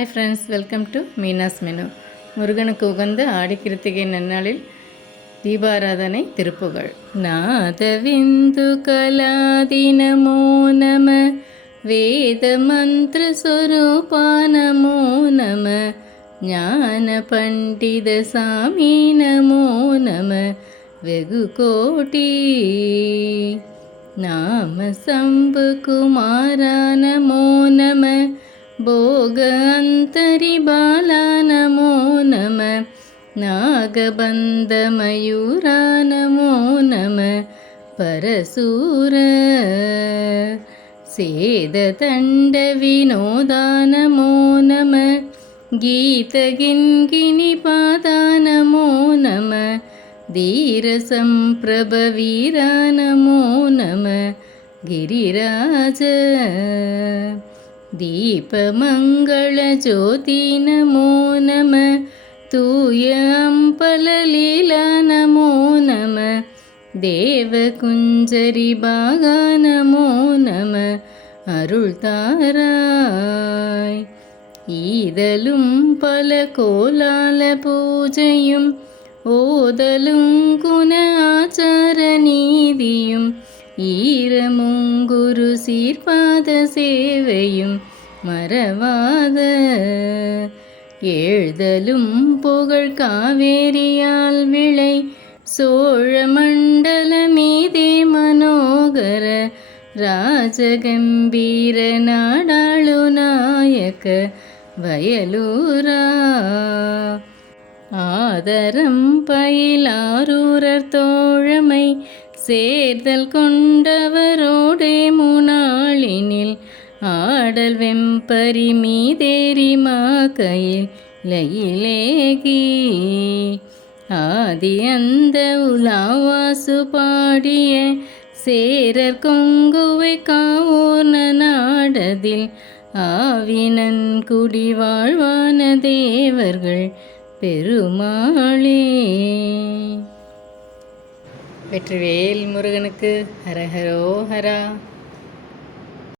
Hi friends welcome to Meena's menu முருகனுக்கு உகந்த ஆடிக்கிருத்திகை நன்னாளில் தீபாராதனை திருப்புகழ் நாதவிந்து கலாதினமோ நம வேத மந்திர ஸ்வரூபா நமோ நம ஞான பண்டித சாமி நமோ நம வெகு கோட்டி நாம சம்பு குமாரா நமோ भोगान्तरिबाला नमो नमः नागबन्धमयूरा नमो नमः परसूर सेदतण्डविनोदा नमो नमः गीतगिन्गिनिपादा नमो नमः धीरसम्प्रभवीरा नमो नमः गिरिराज दीपमङ्गलज्योति नमो नमः तूयं पललीला नमो नमः देवकुञ्जरिभागा नमो नमः अरुळ्ताराय ഈതലും പല കോലാല പൂജയും ഓതലും കുന ആചാരനീതിയും ഈരമോ சீர்பாத சேவையும் மறவாத. எழுதலும் புகழ் காவேரியால் விளை சோழ மண்டல மீதே மனோகர. ராஜகம்பீர நாடாளு நாயக்க வயலூரா. ஆதரம் பயிலாரூரர் தோழமை சேர்தல் கொண்டவர் ஆடல் வெம்பரி மீதேறி மாக்கையில் லயிலேகி ஆதி அந்த உலாவாசு பாடிய சேரர் கொங்குவை காவோன நாடதில் ஆவினன் குடி வாழ்வான தேவர்கள் பெருமாளே. வெற்றிவேல் முருகனுக்கு ஹரஹரோ ஹரா